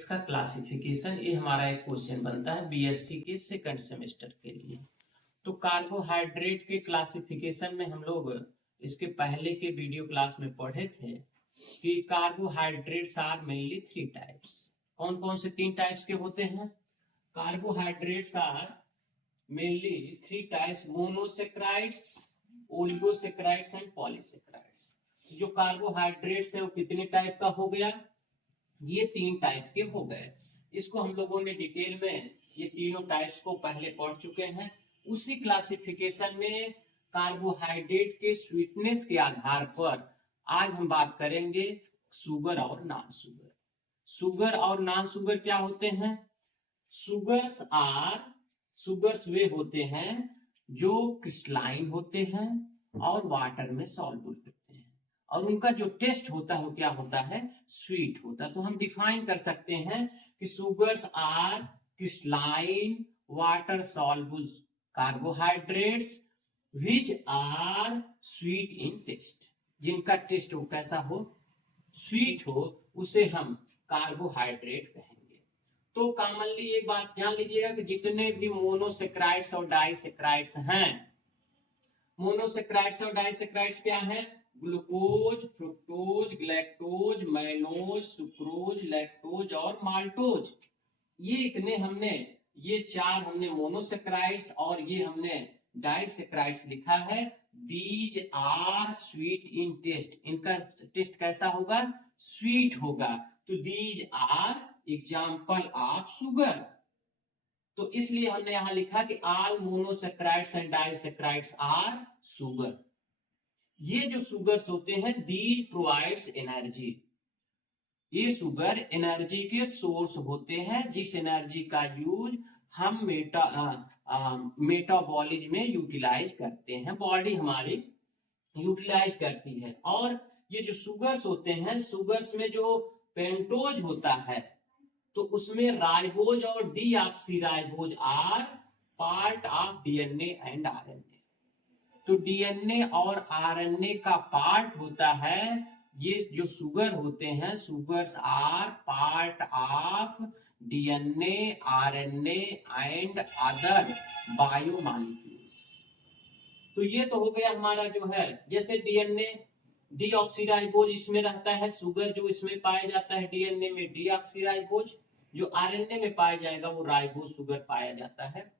Carbohydrates का classification, ये हमारा एक क्वेश्चन बनता है बीएससी के सेकंड सेमेस्टर के लिए। तो कार्बोहाइड्रेट के क्लासिफिकेशन में हम लोग इसके पहले के वीडियो क्लास में पढ़े थे कि carbohydrates are mainly three types. कौन कौन से तीन टाइप्स के होते हैं? Carbohydrates are mainly three types: monosaccharides, oligosaccharides and polysaccharides. जो कार्बोहाइड्रेट्स है वो कितने टाइप का हो गया? ये तीन टाइप के हो गए। इसको हम लोगों ने डिटेल में ये तीनों टाइप्स को पहले पढ़ चुके हैं। उसी क्लासिफिकेशन में कार्बोहाइड्रेट के स्वीटनेस के आधार पर आज हम बात करेंगे शुगर और नॉन शुगर। शुगर और नॉन शुगर क्या होते हैं? शुगर्स वे होते हैं जो क्रिस्टलाइन होते हैं और वाटर में सॉल्युबल होते हैं, और उनका जो टेस्ट होता है वो क्या होता है? स्वीट होता है। तो हम डिफाइन कर सकते हैं कि sugars are crystalline water soluble carbohydrates which are sweet in taste. जिनका टेस्ट हो कैसा हो? स्वीट हो, उसे हम कार्बोहाइड्रेट कहेंगे। तो कॉमनली एक बात ध्यान लीजिएगा कि जितने भी मोनोसेक्राइड्स और डाइसेक्राइड्स हैं, मोनोसेक्राइड्स और डाइसेक्राइड्स क्या हैं? Glucose, fructose, galactose, mannose, sucrose, lactose और माल्टोज। ये इतने हमने, ये चार हमने मोनोसेक्राइड्स और ये हमने डाइसेक्राइड्स लिखा है। These are sweet in taste. इनका टेस्ट कैसा होगा? स्वीट होगा। तो these are example of sugar. तो इसलिए हमने यहां लिखा कि all monosaccharides and disaccharides are sugar. ये जो शुगर्स होते हैं, दीज प्रोवाइड्स एनर्जी। ये शुगर एनर्जी के सोर्स होते हैं, जिस एनर्जी का यूज हम मेटाबॉलिज्म में यूटिलाइज करते हैं, बॉडी हमारी यूटिलाइज करती है। और ये जो शुगर्स होते हैं, शुगर्स में जो पेंटोज होता है, तो उसमें राइबोज और deoxyribose are part of DNA and RNA. तो डीएनए और आरएनए का पार्ट होता है। ये जो शुगर होते हैं, sugars are part of DNA, RNA and other biomolecules. तो ये तो हो गया हमारा जो है, जैसे डीएनए डीऑक्सीराइबोज इसमें रहता है, शुगर जो इसमें पाया जाता है डीएनए में डीऑक्सीराइबोज, जो आरएनए में पाया जाएगा वो राइबोज शुगर पाया जाता है।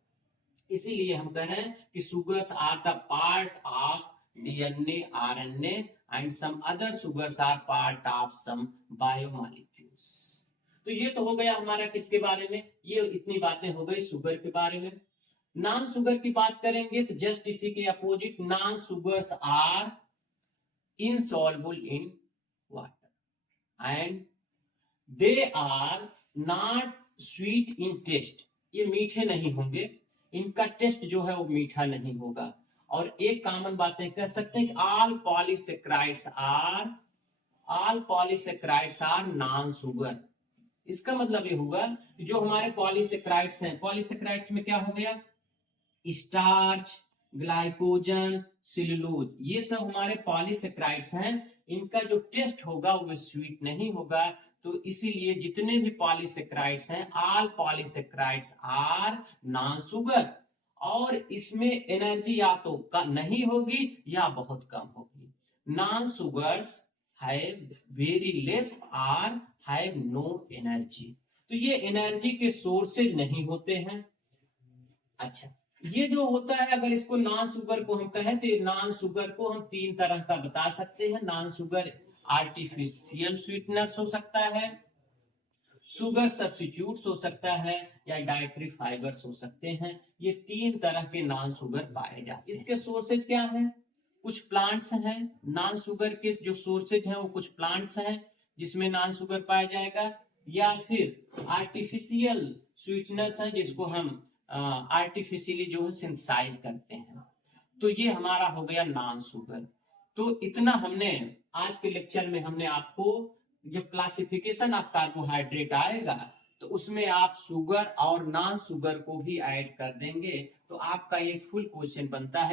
इसीलिए हम कह रहे हैं कि sugars are the part of DNA, RNA and some other sugars are part of some biomolecules. तो ये तो हो गया हमारा किसके बारे में? ये इतनी बातें हो गई शुगर के बारे में। नॉन शुगर की बात करेंगे तो जस्ट इसी के opposite, non sugars are insoluble in water and they are not sweet in taste। ये मीठे नहीं होंगे, इनका टेस्ट जो है वो मीठा नहीं होगा। और एक कॉमन बातें कह सकते हैं कि all polysaccarides are non sugar। इसका मतलब ये होगा कि जो हमारे पॉलीसेक्राइड्स हैं, पॉलीसेक्राइड्स में क्या हो गया? स्टार्च, ग्लाइकोजन, सेलुलोज, ये सब हमारे पॉलीसेक्राइड्स हैं। इनका जो टेस्ट होगा वो स्वीट नहीं होगा। तो इसीलिए जितने भी पॉलीसेक्राइड्स हैं, all polysaccharides are non sugar. और इसमें एनर्जी या तो नहीं होगी या बहुत कम होगी। Non sugars have very less और हैव नो एनर्जी। तो ये एनर्जी के सोर्सेज नहीं होते हैं। अच्छा, ये जो होता है, अगर इसको नॉन शुगर को हम कहें तो नॉन शुगर को हम तीन तरह का बता सकते हैं। नॉन शुगर आर्टिफिशियल स्वीटनेस हो सकता है, शुगर सब्स्टिट्यूट्स हो सकता है, या डाइटरी फाइबर्स हो सकते हैं। ये तीन तरह के नॉन शुगर पाए जाते हैं। इसके सोर्सेज क्या हैं? कुछ प्लांट्स हैं। नॉन शुगर के जो सोर्सेज हैं वो कुछ प्लांट्स हैं जिसमें नॉन शुगर पाया जाएगा, या फिर आर्टिफिशियल स्वीटनर्स हैं जिसको हम आर्टिफिशियली जो है सिंथेसाइज करते हैं। तो ये हमारा हो गया नॉन शुगर। तो इतना हमने आज के लेक्चर में हमने आपको, जब क्लासिफिकेशन ऑफ कार्बोहाइड्रेट आएगा तो उसमें आप शुगर और नॉन शुगर को भी ऐड कर देंगे, तो आपका एक फुल क्वेश्चन बनता है।